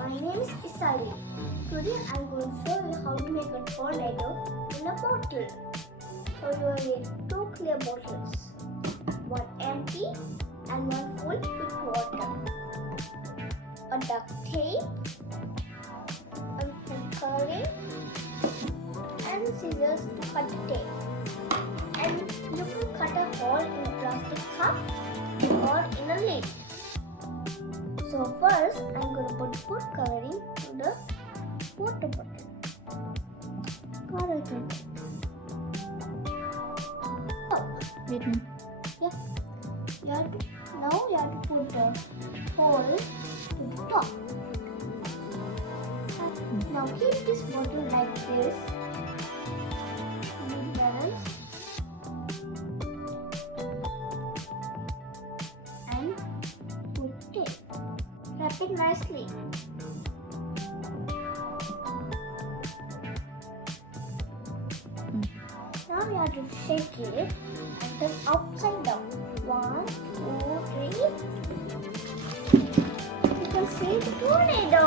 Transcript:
My name is Isali. Today I'm going to show you how to make a tornado in a bottle. So you will need 2 clear bottles, one empty and one full with water, a duct tape, a food coloring, and scissors to cut the tape. And you can cut a hole in a plastic cup or in a lid. So first, I'm going to put food coloring to the water bottle. Color to it. Wait, no. Yeah. Now you have to put the hole to the top. Now keep this bottle like this. Need balance. And put tape. Wrap it nicely. Now you have to shake it and turn upside down. 1, 2, 3. You can see the tornado.